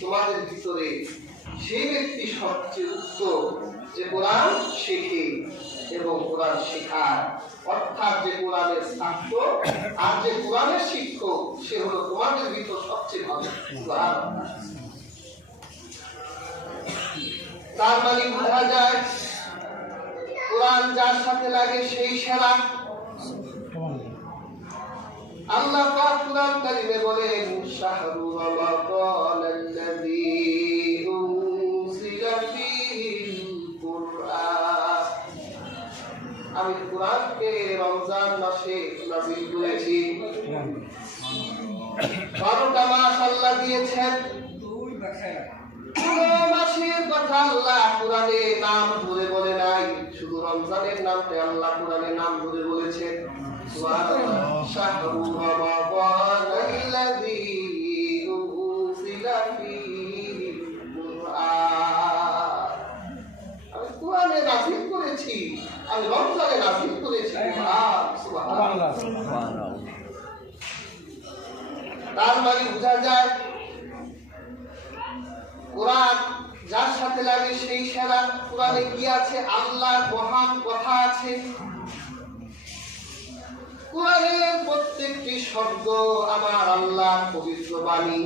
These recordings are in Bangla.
তোমাদের ভিতরে সেই ব্যক্তি সবচেয়ে উত্তম যে কোরআন শেখে এবং কোরআন শেখায়, অর্থাৎ যে কোরআনের ছাত্র আর যে কোরআনের শিক্ষক সে হলো তোমাদের ভিতর সবচেয়ে ভালো। তার মানে বোঝা যায় কোরআন যার সাথে লাগে সেই সেরা। আল্লাহ পাক কোরআন কারীমে বলেন শাহরু রমাদানাল্লাযী উনজিলা ফীহিল কুরআন, আমি কোরআনকে রমজান মাসে নাযিল করেছি। 12টা মাস আল্লাহ দিয়েছেন, কোন মাসের কথা আল্লাহ কোরআনে নাম ধরে বলে নাই, শুধু রমজানের নামটা আল্লাহ কোরআনে নাম ধরে বলেছেন। শাহরু রমাদানাল্লাযী উনজিলা ফীহিল কুরআন, আমি কোরআনে নাযিল করেছি, আমি রমজানে নাযিল করেছি। সুবহানাল্লাহ, সুবহানাল্লাহ। তার মানে বোঝা যায় কোরআন যার সাথে লাগে সেই সেরা। কোরআনে কি আছে? আল্লাহর মহান কথা আছে। কোরআনের প্রত্যেকটি শব্দ আমার আল্লাহর পবিত্র বাণী।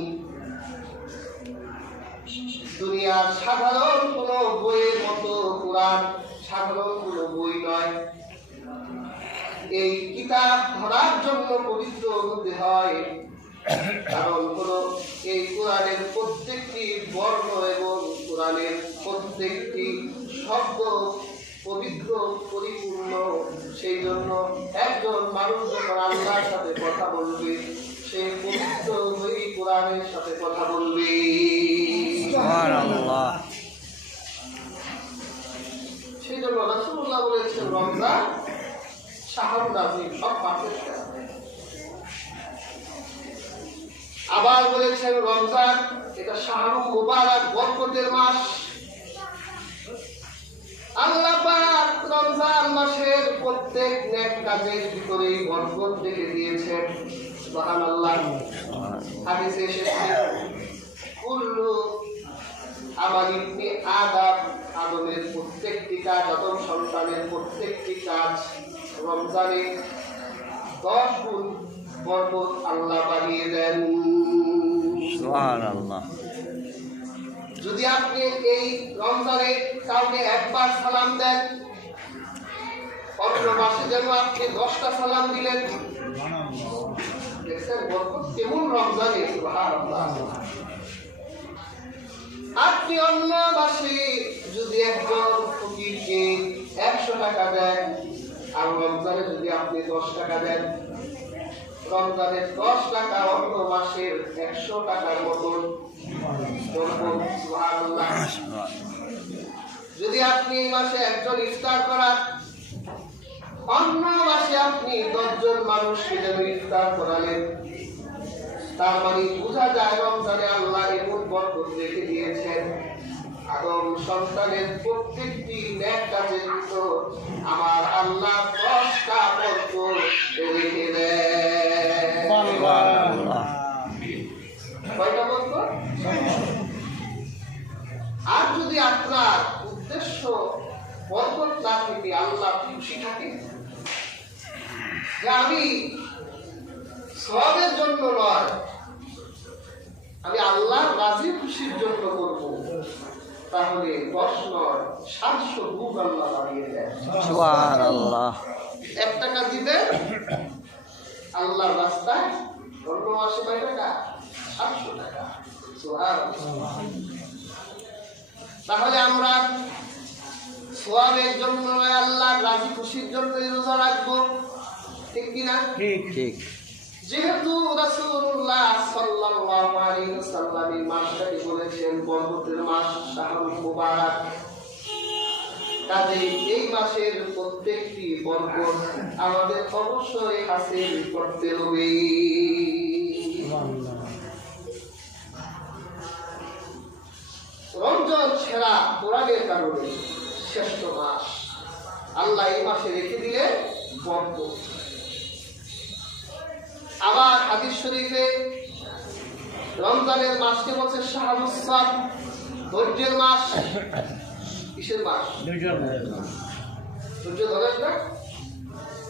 দুনিয়ার সাধারণ কোন বইয়ের মতো কোরআন সাধারণ কোন বই নয়। এই কিতাব ধরার জন্য পবিত্র হতে হয়, কারণ হলো এই কোরআনের প্রত্যেকটি বর্ণ এবং কোরআনের প্রত্যেকটি শব্দ পবিত্র পরিপূর্ণ। সেই জন্য একজন মানুষ যখন আল্লাহর সাথে কথা বলবে সে পবিত্র হয়ে কোরআনের সাথে কথা বলবে। সুবহানাল্লাহ। সেই জন্য রাসূলুল্লাহ বলেছেন রমজান শাহরুল আযীম, সব পাপের শেষ। আবার বলেছেন রমজান এটা শাহরুল মুবারক, বরকতের মাস। আল্লাহ পাক রমজান মাসের প্রত্যেক নেক কাজের ভিতরেই বরকত রেখে দিয়েছেন। সুবহানাল্লাহ। হাদিসে এসেছে কুল্লু আমাল ইবনি আদম, আদমের প্রত্যেকটি কাজ, আদম সন্তানের প্রত্যেকটি কাজ রমজানে 10 গুণ বরকত আল্লাহ বাড়িয়ে দেন। সুবহানাল্লাহ। যদি আপনি এই রমজানে কাউকে একবার সালাম দেন, অন্য মাসে যেন আপনি 10টা সালাম দিলেন। দেখছেন বরকত কেমন রমজানে। সুবহানাল্লাহ। আপনি অন্য মাসে যদি একজন ফকিরকে 100 টাকা দেন আর রমজানে যদি আপনি 10 টাকা দেন, রমজানের 10 টাকা অন্য মাসের 100 টাকার মতন। সুবহানাল্লাহ। যদি আপনি এই মাসে একজন ইফতার করান, অন্য মাসে আপনি 10 জন মানুষকে যেন ইফতার করালেন। তার মানে বোঝা যায় রমজানে আল্লাহ এমন বরকত রেখে দিয়েছেন, আদম সন্তানের প্রত্যেকটি নেক কাজের ভিতর আমার আল্লাহ 10টা বরকত রেখে দেন। সুবহানাল্লাহ। কয়টা বরকত? আর যদি আপনার উদ্দেশ্য বরকত না থেকে আল্লাহ খুশি থাকে, যে আমি সওয়াবের জন্য নয়, আমি আল্লাহর রাজি খুশির জন্য করব, তাহলে 10 নয় 700 গুণ আল্লাহ বাড়িয়ে দেন। সুবহানাল্লাহ। 1 টাকা দিবেন আল্লাহর রাস্তায়, অন্য মাসে কয় টাকা? 700 টাকা। সুবহানাল্লাহ। তাহলে আমরা সওয়াবের জন্য আল্লাহর রাজি খুশির জন্য রোজা রাখবো, ঠিক কি না? ঠিক ঠিক। যেহেতু রাসূলুল্লাহ সাল্লাল্লাহু আলাইহি ওয়াসাল্লাম এই মাসটাকে বলেছেন বরকতের মাস, শাহরুল মুবারক, কাজেই এই মাসের প্রত্যেকটি বরকত আমাদের অবশ্যই হাসিল করতে হবে। রমজান সেরা কোরআনের কারণে শ্রেষ্ঠ মাস, আল্লাহ এই মাসে রেখে দিলে বরকত। আবার হাদিস শরীফে রমজানের মাসকে বলছে শাহরুস সাদ, ধৈর্যের মাস। কিসের মাস? ধৈর্য ধরেন না,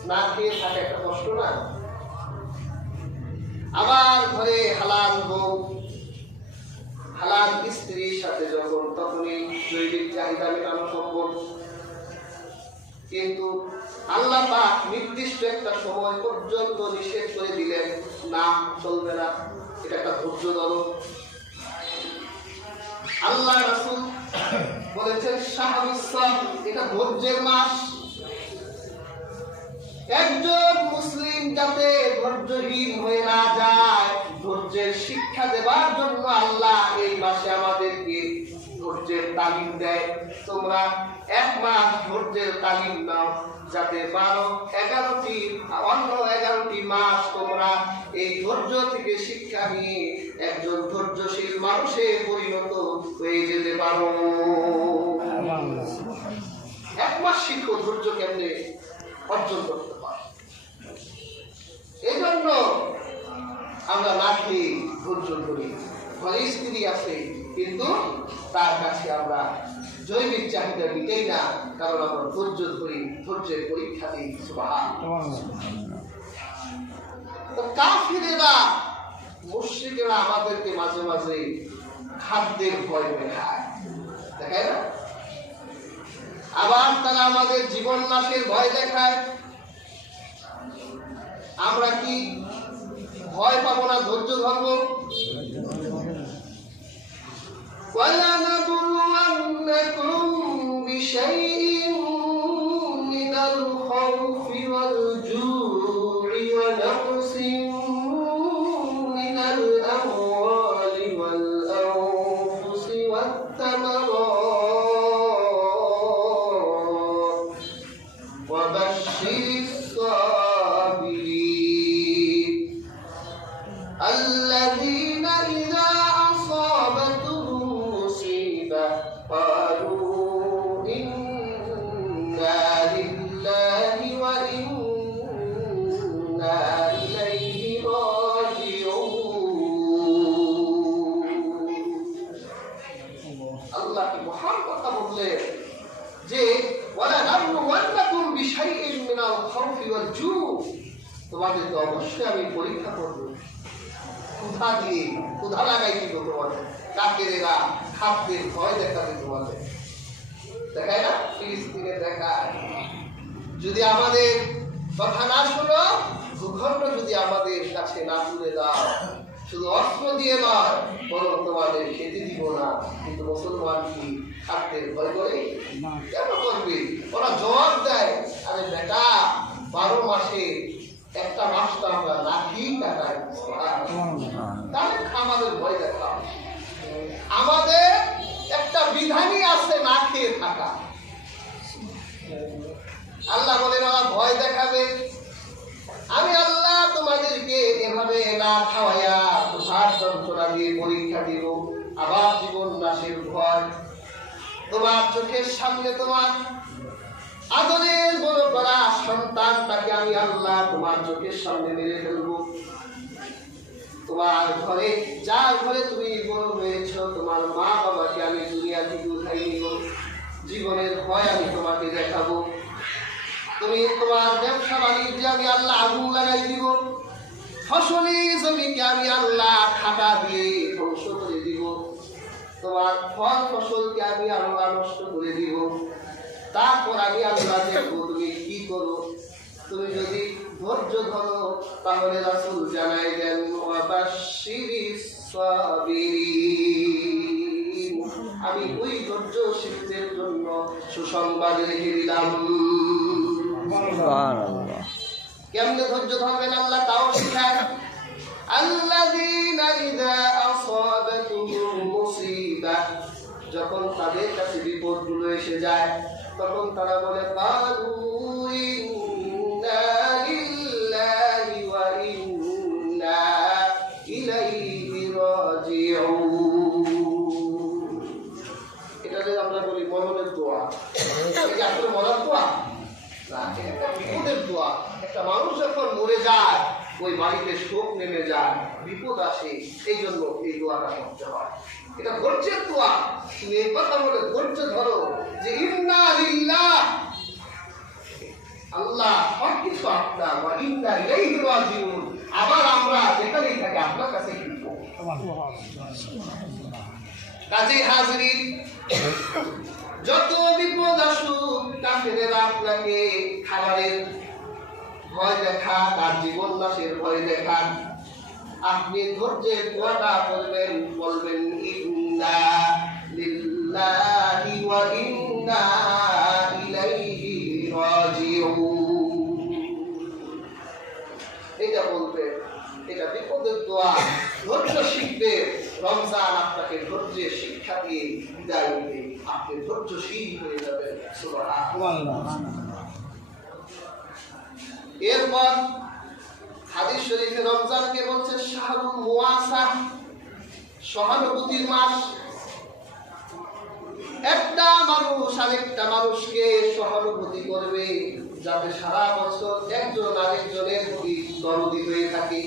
না খেয়ে থাকে একটা কষ্ট না। আবার ঘরে হালাল বউ, হালাল স্ত্রীর সাথে যখন তখনই জৈবিক চাহিদা মেটানো সম্ভব। কিন্তু আল্লাহ পাক নির্দিষ্ট একটা সময় পর্যন্ত নিষেধ করে দিলেন, না চলবে না, এটা একটা ধৈর্য ধরো। আল্লাহ রাসূল বলেছেন শাহরুস সাদ, এটা ধৈর্যের মাস। একজন মুসলিম যাতে ধৈর্যহীন হয়ে না যায়, ধৈর্যের শিক্ষা দেবার জন্য আল্লাহ এই মাসে আমাদেরকে ধৈর্যের তালিম দেয়। তোমরা এক মাস ধৈর্যের তালিম নাও, যাতে 12-11টি অন্য 11টি মাস তোমরা এই ধৈর্য থেকে শিক্ষা নিয়ে একজন ধৈর্যশীল মানুষে পরিণত হয়ে যেতে পারো। এক মাস শিখো ধৈর্য কেমনে অর্জন করতে পারো। এই জন্য আমরা না খেয়ে ধৈর্য ধরি। ঘরে স্ত্রী আছে, কিন্তু তার কাছে আমরা জৈবিক চাহিদা মিটেই না, কারণ আমরা ধৈর্য ধরি, ধৈর্যের পরীক্ষা দিই। কাফিরেরা, মুশরিকেরা আমাদেরকে মাঝে মাঝে খাদ্যের ভয় দেখায়, দেখায় না? আবার তারা আমাদের জীবন নাশের ভয় দেখায়। আমরা কি ভয় পাবো না? ধৈর্য ধরবো। وَلَنَبْلُوَنَّكُمْ بِشَيْءٍ مِّنَ الْخَوْفِ وَالْجُوعِ وَنَقْصٍ مِّنَ الْأَمْوَالِ وَالْأَنفُسِ وَالثَّمَرَاتِ وَبَشِّرِ الصَّابِرِينَ الَّذِينَ إِذَا أَصَابَتْهُم مُّصِيبَةٌ قَالُوا إِنَّا لِلَّهِ وَإِنَّا إِلَيْهِ راجعون। আল্লাহ কি মহান কথা বললেন যে وَلَنَبْلُوَنَّكُمْ بِشَيْءٍ مِّنَ الْخَوْفِ وَالْجُوعِ, তোমাদেরকে অবশ্যই আমি পরীক্ষা করব। ক্ষুধা দিয়ে, ক্ষুধা লাগাই দিব তোমাদের। কাফেরেরা খাদ্যের ভয় দেখাবে তোমাদের, দেখায় না? ফিলিস্তিনে দেখায়। যদি আমাদের কথা না শোনো, ভূখণ্ড যদি আমাদের কাছে না তুলে দাও, শুধু অস্ত্র দিয়ে নয়, বরং তোমাদের খেতে দিব না। কিন্তু মুসলমান কি খাদ্যের ভয় করে? কেন করবে? ওরা জবাব দেয়, আরে বেটা 12 মাসে একটা মাস তো আমরা না খেয়েই কাটাই, তাহলে আমাদের ভয় দেখা। আমাদের একটা বিধানই আছে না খেয়ে থাকা। আল্লাহ বলেন ওরা ভয় দেখাবে, আমি আল্লাহ তোমাদেরকে এভাবে না খাওয়াইয়া তুষার যন্ত্রণা দিয়ে পরীক্ষা দিব। আবার জীবন নাশের ভয়, তোমার চোখের সামনে তোমার আদরের বড় করা সন্তান, তাকে আমি আল্লাহ তোমার চোখের সামনে মেরে ফেলবো। তোমার ঘরে, যার ঘরে তুমি বড় হয়েছ, তোমার মা বাবাকে আমি দুনিয়া থেকে উঠাই নিব। জীবনের ভয় আমি তোমাকে দেখাবো। তুমি তোমার ব্যবসা বাণিজ্যে আমি আল্লাহ আগুন লাগাই দিব। ফসলি জমিকে আমি আল্লাহ খাতা দিয়ে ধ্বংস করে দিব। তোমার ফল ফসলকে আমি আল্লাহ নষ্ট করে দিব। তারপর আমি আল্লাহ দেখবো তুমি কি করো। তুমি যদি ধৈর্য ধরো, তাহলে রাসূল জানাই দেন ওয়াবাশশিরিস সাবিরিন, আমি ওই ধৈর্যশীলদের জন্য সুসংবাদ রেখে দিলাম। সুবহানাল্লাহ। কেমনে ধৈর্য ধরবেন আল্লাহ তাও শিখায়। আল্লাযীনা ইযা আসাবাতুহুম মুসিবাহ, যখন তাদের কাছে বিপদগুলো এসে যায়, তখন তারা বলে কালু ইন্না লিল্লাহি ওয়া ইন্না ইলাইহি রাজিউন। এটা যে আমরা বলি মরণের দোয়া, এটা আসলে মরার দোয়া না, এটা একটা বিপদের দোয়া। একটা মানুষ যখন মরে যায়, ওই বাড়িতে শোক নেমে যায়, বিপদ আসে। এই জন্য এই দোয়াটা করতে হয়। এটা ধৈর্যের দোয়া। তুমি এই কথা বলে ধৈর্য ধরো যে ইন্না লিল্লাহ, আল্লাহ সবকিছু আপনার, ওয়া ইন্না ইলাইহি রাজিউন, আবার আমরা যেখানেই থাকি আপনার কাছে ফিরব। কাজেই হাজরিন, যত বিপদ আসুক কাফেরেরা আপনাকে খাবারের ভয় দেখান, তার জীবন নাশের ভয় দেখান, আপনি ধৈর্যের দোয়াটা করবেন, বলবেন ইন্না লিল্লাহি ওয়া ইন্না ইলাইহি রাজিউন। এটা বলবেন, এটা বিপদের দোয়া। ধৈর্য শিখবে, রমজান আপনাকে ধৈর্যের শিক্ষা দিয়ে বিদায় দিবে, আপনি ধৈর্যশীল হয়ে যাবেন। সুবহানাল্লাহ। এরপর হাদিস শরীফে রমজানকে বলছে শাহরুল মুওয়াসাহ, সহানুভূতির মাস। একটা মানুষ আরেকটা মানুষকে সহানুভূতি করবে, যাতে সারা বছর একজন আরেকজনের প্রতি দরদি হয়ে থাকে,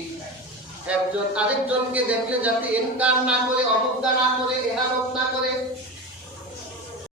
একজন আরেকজনকে দেখলে যাতে ইনকার না করে, অবজ্ঞা না করে, এহানত না করে।